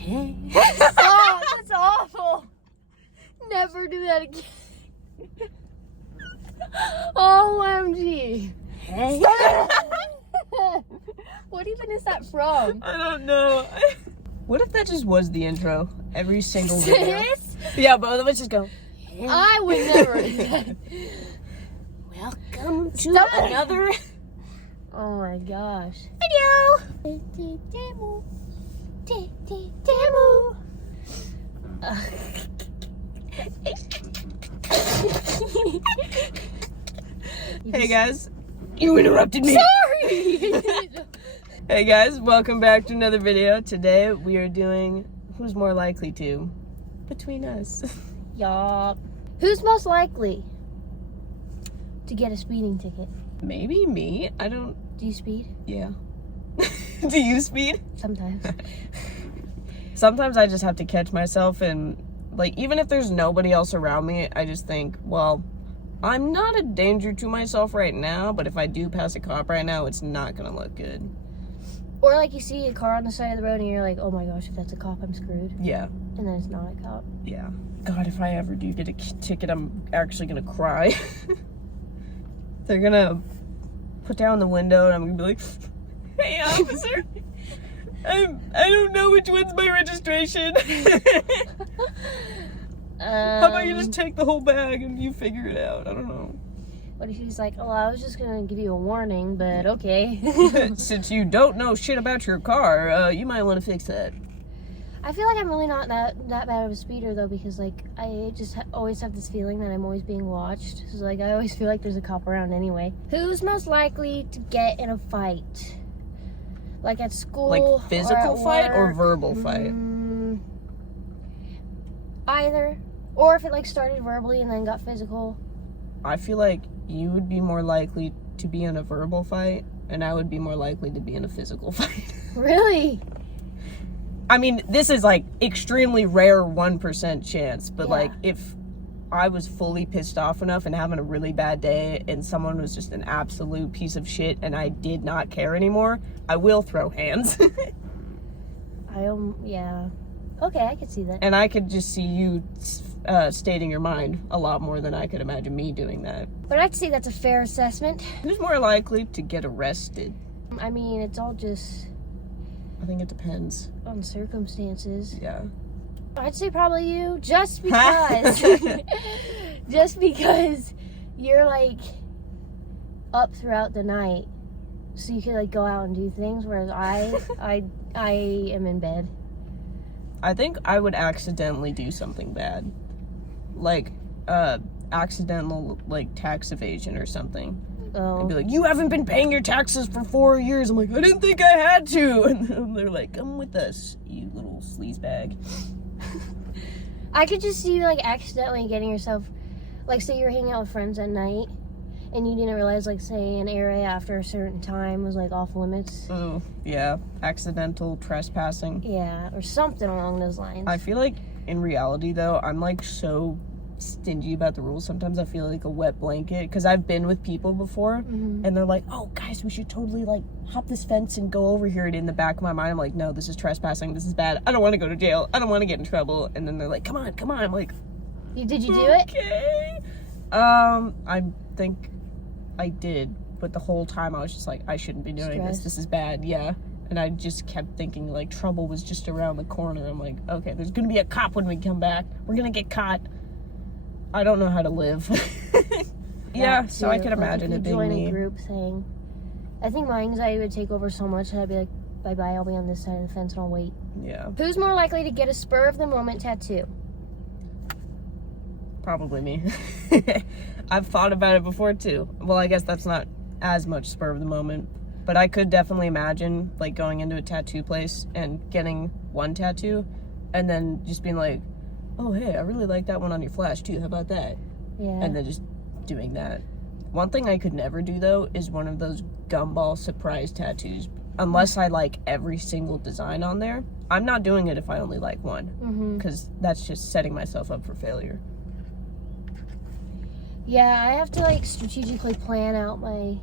Stop! That's awful. Never do that again. OMG. What even is that from? I don't know. What if that just was the intro? Every single video. This? Yeah, both of us just go. I would never do that. Welcome to another. Oh my gosh. Video. Hey guys, you interrupted me. Sorry. Hey guys, welcome back to another video. Today we are doing who's more likely to between us. Yup. Who's most likely to get a speeding ticket? Maybe me. I don't. Do you speed? Yeah. Do you speed? Sometimes. Sometimes I just have to catch myself, and like even if there's nobody else around me, I just think, well, I'm not a danger to myself right now, but if I do pass a cop right now, it's not gonna look good. Or like you see a car on the side of the road and you're like, oh my gosh, if that's a cop, I'm screwed. Yeah. And then it's not a cop. Yeah. God, if I ever do get a ticket, I'm actually gonna cry. They're gonna put down the window and I'm gonna be like, hey officer, I don't know which one's my registration. How about you just take the whole bag and you figure it out? I don't know. What if he's like, oh, I was just gonna give you a warning, but okay. Since you don't know shit about your car, you might want to fix that. I feel like I'm really not that bad of a speeder though, because like I just always have this feeling that I'm always being watched. So like I always feel like there's a cop around anyway. Who's most likely to get in a fight? Like at school, Like physical fight or verbal fight? Either. Or if it like started verbally and then got physical. I feel like you would be more likely to be in a verbal fight, and I would be more likely to be in a physical fight. Really? I mean, this is like extremely rare 1% chance, but Yeah. like if I was fully pissed off enough and having a really bad day and someone was just an absolute piece of shit and I did not care anymore, I will throw hands. Yeah. Okay, I could see that. And I could just see you stating your mind a lot more than I could imagine me doing that. But I'd say that's a fair assessment. Who's more likely to get arrested? I mean, it's all just I think it depends. on circumstances. Yeah. I'd say probably you, just because. Just because you're like up throughout the night, so you could like go out and do things, whereas I am in bed. I think I would accidentally do something bad. Like, accidental, like, tax evasion or something. Oh. And be like, you haven't been paying your taxes for 4 years. I'm like, I didn't think I had to. And then they're like, come with us, you little sleazebag. I could just see you like accidentally getting yourself, like say you're hanging out with friends at night and you didn't realize like say an area after a certain time was like off limits. Oh, yeah. Accidental trespassing. Yeah, or something along those lines. I feel like in reality, though, I'm like so stingy about the rules. Sometimes I feel like a wet blanket because I've been with people before and they're like, oh guys, we should totally like hop this fence and go over here. And in the back of my mind I'm like, no, this is trespassing, this is bad, I don't want to go to jail, I don't want to get in trouble. And then they're like, come on, I'm like, did you do it? Okay. I think I did, but the whole time I was just like, I shouldn't be doing this is bad. Yeah. And I just kept thinking like trouble was just around the corner. I'm like, okay, there's gonna be a cop when we come back, we're gonna get caught. I don't know how to live. Yeah, so I can imagine it being join me. a group thing. I think my anxiety would take over so much that I'd be like, bye-bye, I'll be on this side of the fence and I'll wait. Yeah. Who's more likely to get a spur-of-the-moment tattoo? Probably me. I've thought about it before too. Well, I guess that's not as much spur of the moment, but I could definitely imagine like going into a tattoo place and getting one tattoo and then just being like, oh hey, I really like that one on your flash too, how about that? Yeah. And then just doing that. One thing I could never do though is one of those gumball surprise tattoos. Unless I like every single design on there, I'm not doing it if I only like one, because that's just setting myself up for failure. Yeah, I have to like strategically plan out my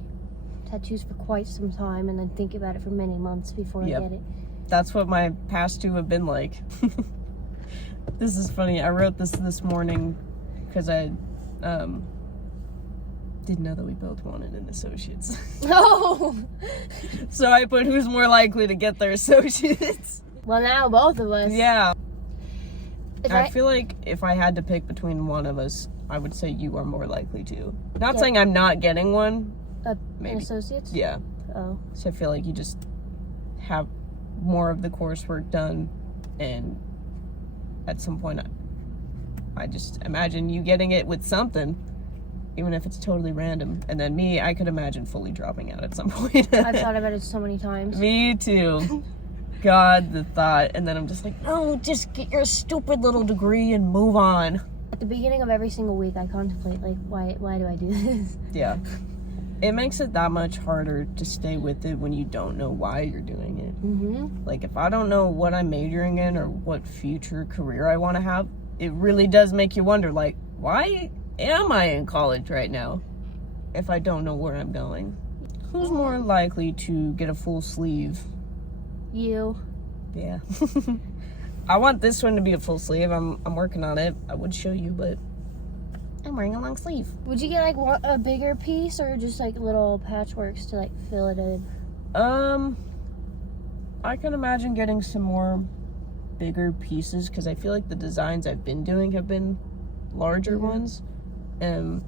tattoos for quite some time and then think about it for many months before I get it. That's what my past two have been like. This is funny. I wrote this morning because I didn't know that we both wanted an associate's. Oh! So I put who's more likely to get their associates. Well, now both of us. Yeah. If I feel like if I had to pick between one of us, I would say you are more likely to. Not saying I'm not getting one. Maybe. An associate's? Yeah. Oh. So I feel like you just have more of the coursework done, and at some point I just imagine you getting it with something, even if it's totally random. And then me, I could imagine fully dropping out at some point. I've thought about it so many times. Me too. God, the thought. And then I'm just like, no, just get your stupid little degree and move on. At the beginning of every single week, I contemplate, like, why do I do this? Yeah. It makes it that much harder to stay with it when you don't know why you're doing it. Mm-hmm. Like, if I don't know what I'm majoring in or what future career I want to have, it really does make you wonder, like, why am I in college right now if I don't know where I'm going? Who's more likely to get a full sleeve? You. Yeah. I want this one to be a full sleeve. I'm working on it. I would show you, but I'm wearing a long sleeve. Would you get like a bigger piece or just like little patchworks to like fill it in? I can imagine getting some more bigger pieces because I feel like the designs I've been doing have been larger ones. I'm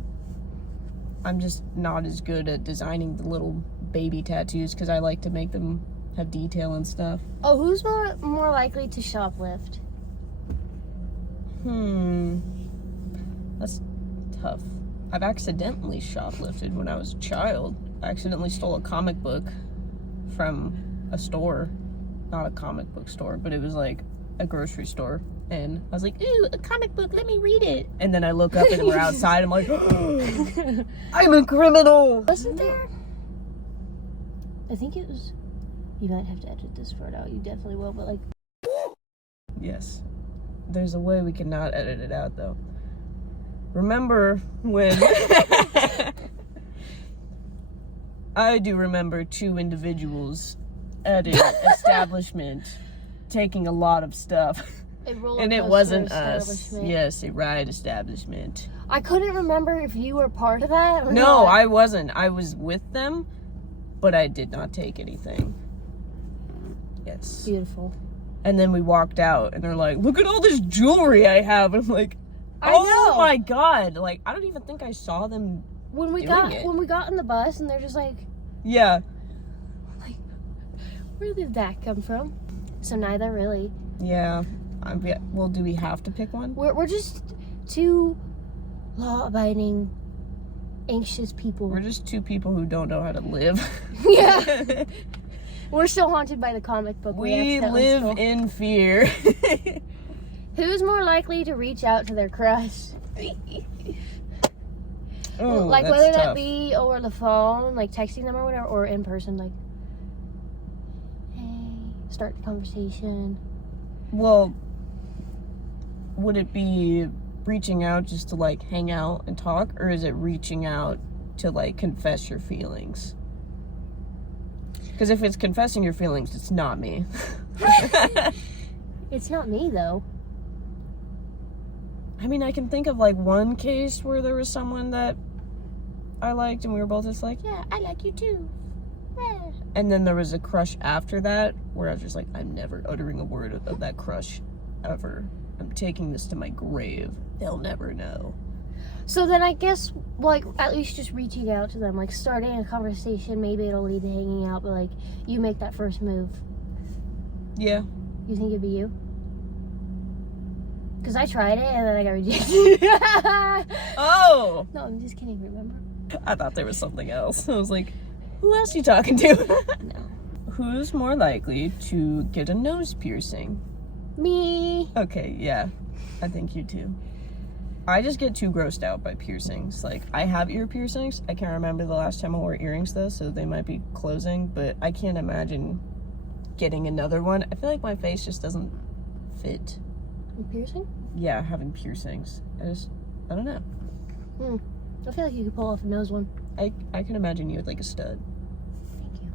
just not as good at designing the little baby tattoos because I like to make them have detail and stuff. Oh, who's more likely to shoplift? That's tough. I've accidentally shoplifted when I was a child. I accidentally stole a comic book from a store. Not a comic book store, but it was like a grocery store. And I was like, ooh, a comic book, let me read it. And then I look up and we're outside. I'm like, oh, I'm a criminal. Wasn't there? I think it was. You might have to edit this part out. You definitely will, but like. Yes. There's a way we cannot edit it out, though. Remember when... I do remember two individuals at an establishment taking a lot of stuff. And it wasn't us. Yes, a ride establishment. I couldn't remember if you were part of that or No, not. I wasn't. I was with them, but I did not take anything. Yes. Beautiful. And then we walked out, and they're like, look at all this jewelry I have. And I'm like, oh my God. Like, I don't even think I saw them when we doing it. When we got in the bus, and they're just like... Yeah. Like, where did that come from? So neither really. Yeah. Well, do we have to pick one? We're just two law-abiding, anxious people. We're just two people who don't know how to live. Yeah. We're still haunted by the comic book. We live in fear. Who's more likely to reach out to their crush? Ooh, like that's whether tough. that be over the phone, like texting them or whatever, or in person, like, hey, start the conversation. Well, would it be reaching out just to like hang out and talk, or is it reaching out to like confess your feelings? Because if it's confessing your feelings, it's not me. It's not me though. I mean, I can think of like one case where there was someone that I liked and we were both just like, yeah, I like you too. Yeah. And then there was a crush after that where I was just like, I'm never uttering a word of that crush ever. I'm taking this to my grave. They'll never know. So then I guess, like, at least just reaching out to them, like starting a conversation, maybe it'll lead to hanging out, but like, you make that first move. Yeah. You think it'd be you? Because I tried it and then I got rejected. Oh! No, I'm just kidding, remember? I thought there was something else. I was like, who else are you talking to? No. Who's more likely to get a nose piercing? Me. Okay, yeah. I think you too. I just get too grossed out by piercings. Like, I have ear piercings. I can't remember the last time I wore earrings, though, so they might be closing, but I can't imagine getting another one. I feel like my face just doesn't fit. A piercing? Yeah, having piercings. I don't know. I feel like you could pull off a nose one. I can imagine you with, like, a stud. Thank you.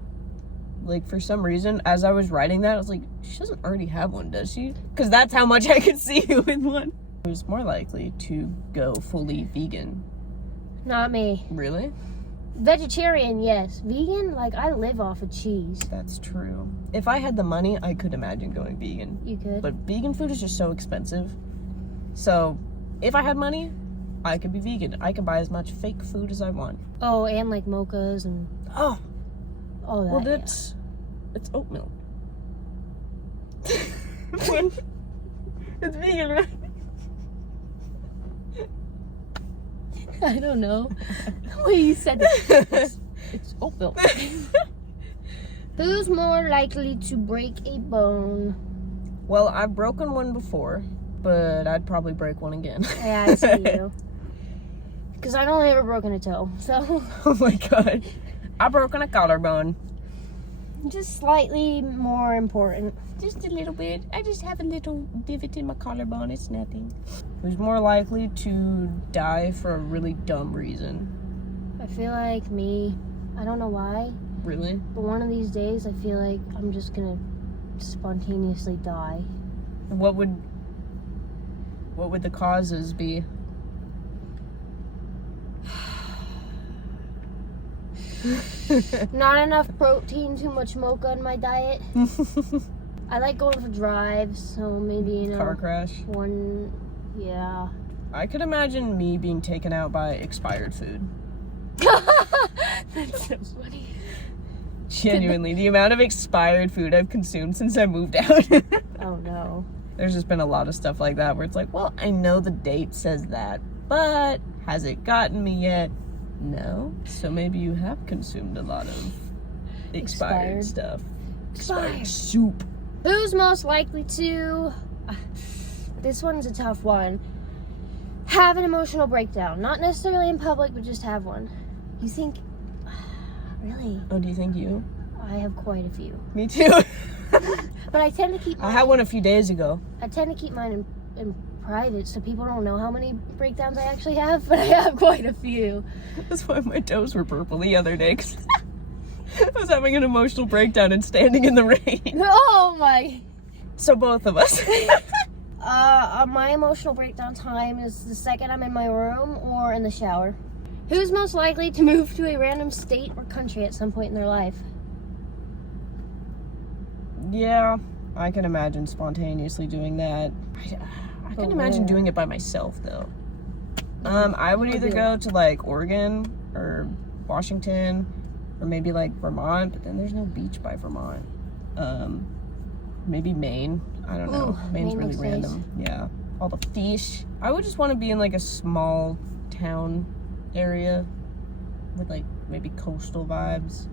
Like, for some reason, as I was writing that, I was like, she doesn't already have one, does she? Because that's how much I could see you in one. I was more likely to go fully vegan. Not me. Really? Vegetarian, yes. Vegan, like, I live off of cheese. That's true. If I had the money, I could imagine going vegan. You could. But vegan food is just so expensive. So, if I had money, I could be vegan. I could buy as much fake food as I want. Oh, and like mochas and Oh, all that. well, it's oat milk. It's vegan, right? I don't know. The way you said it. It's oat milk. Who's more likely to break a bone? Well, I've broken one before, but I'd probably break one again. Yeah, I see you. Because I've only ever broken a toe, so. Oh my god. I've broken a collarbone. Just slightly more important. Just a little bit. I just have a little divot in my collarbone. It's nothing. Who's more likely to die for a really dumb reason? I feel like me. I don't know why. Really? But one of these days, I feel like I'm just gonna spontaneously die. What would the causes be? Not enough protein, too much mocha in my diet. I like going for drives, so maybe, you know. Car crash? One, yeah. I could imagine me being taken out by expired food. That's so funny. Genuinely, the amount of expired food I've consumed since I moved out. Oh no. There's just been a lot of stuff like that where it's like, well, I know the date says that, but has it gotten me yet? No. So maybe you have consumed a lot of expired stuff. Expired soup. Who's most likely to... This one's a tough one. Have an emotional breakdown. Not necessarily in public, but just have one. You think... Really? Oh, do you think you? I have quite a few. Me too. But I tend to keep mine... I had one a few days ago. I tend to keep mine in private, so people don't know how many breakdowns I actually have, but I have quite a few. That's why my toes were purple the other day, because I was having an emotional breakdown and standing in the rain. Oh my... So both of us. My emotional breakdown time is the second I'm in my room or in the shower. Who's most likely to move to a random state or country at some point in their life? Yeah, I can imagine spontaneously doing that. I can imagine doing it by myself, though. I would either go to, like, Oregon or Washington or maybe, like, Vermont, but then there's no beach by Vermont. Maybe Maine. I don't know. Maine's really random. Yeah. All the fish. I would just want to be in, like, a small town area with, like, maybe coastal vibes.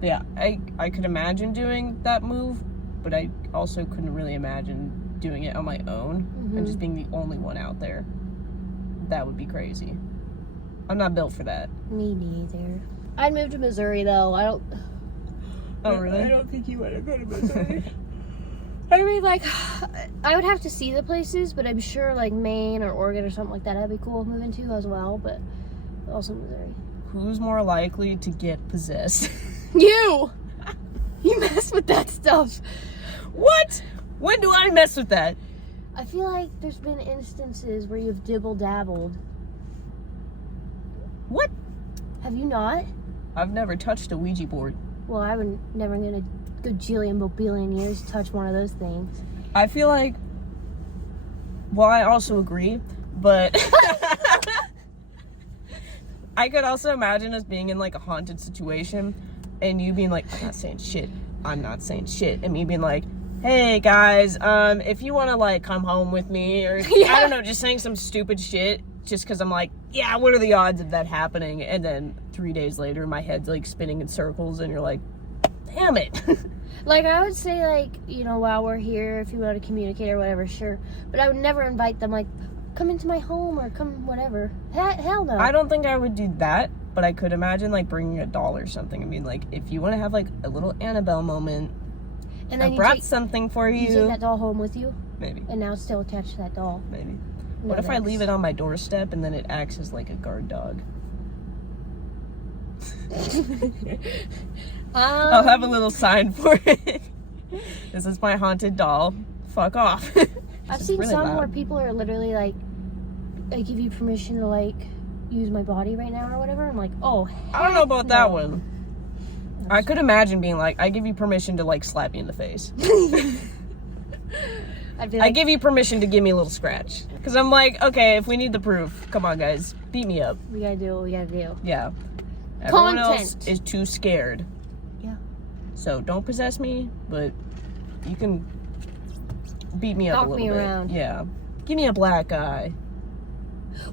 But yeah, I could imagine doing that move, but I also couldn't really imagine doing it on my own and just being the only one out there. That would be crazy. I'm not built for that. Me neither. I'd move to Missouri, though. Oh, really? I don't think you want to go to Missouri. I mean, like, I would have to see the places, but I'm sure, like, Maine or Oregon or something like that, I'd be cool moving to as well, but also Missouri. Who's more likely to get possessed? You! You mess with that stuff. What? When do I mess with that? I feel like there's been instances where you've dibble-dabbled. What? Have you not? I've never touched a Ouija board. Well, I would never in a gajillion, billion years touch one of those things. I feel like... Well, I also agree, but... I could also imagine us being in, like, a haunted situation and you being like, I'm not saying shit. I'm not saying shit. And me being like, hey, guys, if you want to, like, come home with me or, I don't know, just saying some stupid shit just because I'm like, yeah, what are the odds of that happening? And then 3 days later, my head's, like, spinning in circles and you're like, damn it. Like, I would say, like, you know, while we're here, if you want to communicate or whatever, sure. But I would never invite them, like, come into my home or come whatever. Hell no. I don't think I would do that, but I could imagine, like, bringing a doll or something. I mean, like, if you want to have, like, a little Annabelle moment, and then I brought something for you. You take that doll home with you? Maybe. And now it's still attached to that doll? Maybe. No, what if I leave it on my doorstep and then it acts as, like, a guard dog? I'll have a little sign for it. This is my haunted doll. Fuck off. I've seen really some where people are literally like, I give you permission to like use my body right now or whatever. I'm like, oh, I don't know about that one. I could imagine being like, I give you permission to like slap me in the face. I'd be like, I give you permission to give me a little scratch. Because I'm like, okay, if we need the proof, come on guys, beat me up. We gotta do what we gotta do. Yeah. Everyone else is too scared. Yeah. So don't possess me, but you can beat me up a little bit. Knock me around. Yeah. Give me a black eye.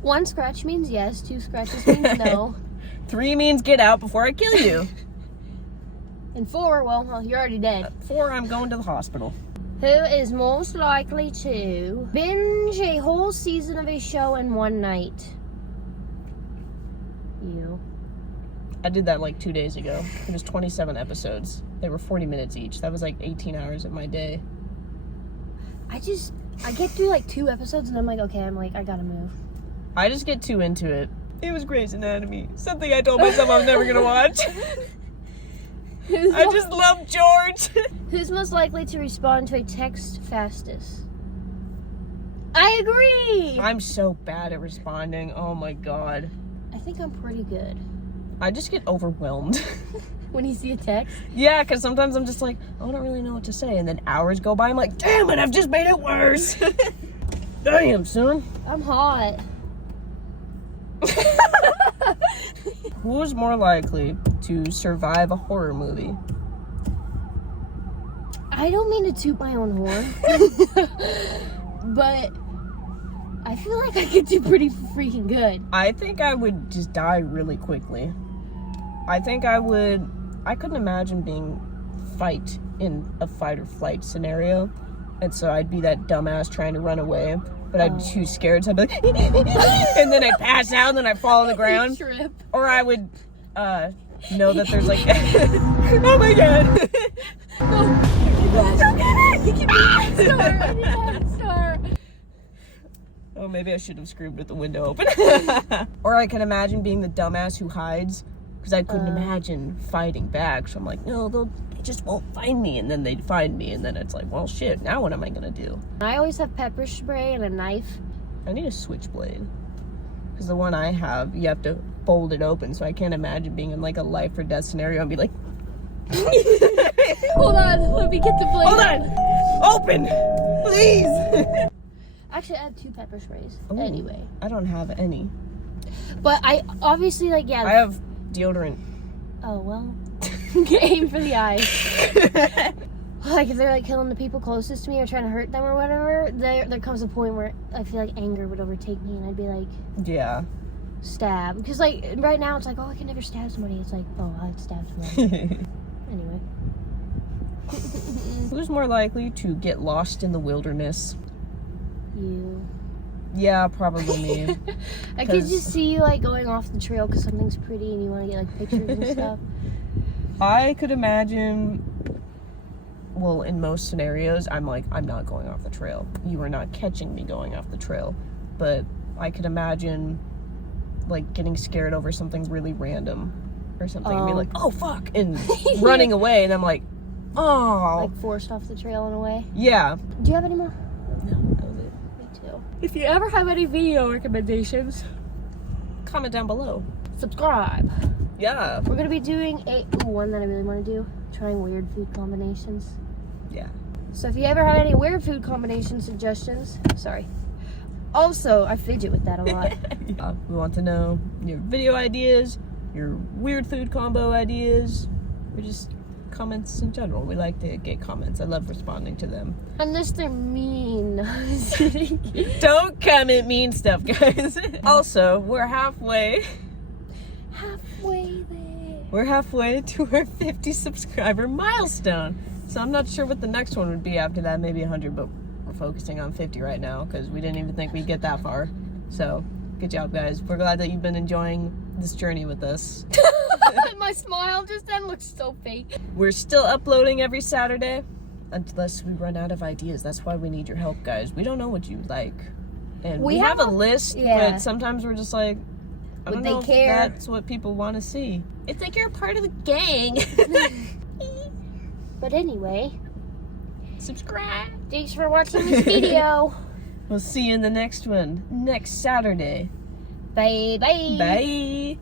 1 scratch means yes, 2 scratches means no. 3 means get out before I kill you. And 4, well, you're already dead. 4, I'm going to the hospital. Who is most likely to binge a whole season of a show in one night? You. I did that like 2 days ago. It was 27 episodes. They were 40 minutes each. That was like 18 hours of my day. I get through like 2 episodes and I'm like, okay, I gotta move. I just get too into it. It was Grey's Anatomy. Something I told myself I was never gonna watch. I just love George. Who's most likely to respond to a text fastest? I agree! I'm so bad at responding. Oh my god. I think I'm pretty good. I just get overwhelmed. When you see a text? Yeah, because sometimes I'm just like, I don't really know what to say. And then hours go by, I'm like, damn it, I've just made it worse. Damn, son. I'm hot. Who's more likely to survive a horror movie? I don't mean to toot my own horn, but I feel like I could do pretty freaking good. I think I would just die really quickly. I couldn't imagine being in a fight or flight scenario. And so I'd be that dumbass trying to run away. But I'd be too scared, so I'd be like, and then I'd pass out, and then I'd fall on the ground. Trip. Or I would know that there's like, oh my god. Oh, maybe I should have screamed with the window open. Or I can imagine being the dumbass who hides, because I couldn't imagine fighting back. So I'm like, no, they just won't find me. And then they'd find me, and then it's like, well, shit, now what am I gonna do? I always have pepper spray and a knife. I need a switchblade. Because the one I have, you have to fold it open, so I can't imagine being in like a life or death scenario and be like, hold on, let me get the blade. Hold on! Open! Please! Actually, I have 2 pepper sprays. Ooh, anyway. I don't have any. But I obviously, like, yeah. I have deodorant. Oh, well. Aim for the eyes. Like, if they're, like, killing the people closest to me or trying to hurt them or whatever, there comes a point where I feel like anger would overtake me and I'd be like... Yeah. Stab. Because, like, right now it's like, oh, I can never stab somebody. It's like, oh, I'd stab somebody. Anyway. Who's more likely to get lost in the wilderness? You. Yeah, probably me. I could just see you, like, going off the trail because something's pretty and you want to get, like, pictures and stuff. I could imagine, well, in most scenarios, I'm like, I'm not going off the trail. You are not catching me going off the trail. But I could imagine, like, getting scared over something really random or something. And be like, oh, fuck, and running away. And I'm like, oh. Like, forced off the trail in a way. Yeah. Do you have any more? No, that was it. Me too. If you ever have any video recommendations, comment down below. Subscribe. Yeah. We're going to be doing one that I really want to do. Trying weird food combinations. Yeah. So if you ever have any weird food combination suggestions, sorry. Also, I fidget with that a lot. Yeah, we want to know your video ideas, your weird food combo ideas, or just comments in general. We like to get comments. I love responding to them. Unless they're mean. Don't comment mean stuff, guys. Also, we're halfway there. We're halfway to our 50 subscriber milestone. So I'm not sure what the next one would be after that. Maybe 100, but we're focusing on 50 right now because we didn't even think we'd get that far. So good job, guys. We're glad that you've been enjoying this journey with us. My smile just then looks so fake. We're still uploading every Saturday unless we run out of ideas. That's why we need your help, guys. We don't know what you like. And we have a list, but sometimes we're just like, I don't Would know they care? if that's what people want to see. If they care, part of the gang. But anyway, subscribe. thanks for watching this video. We'll see you in the next one next Saturday. Bye bye. Bye.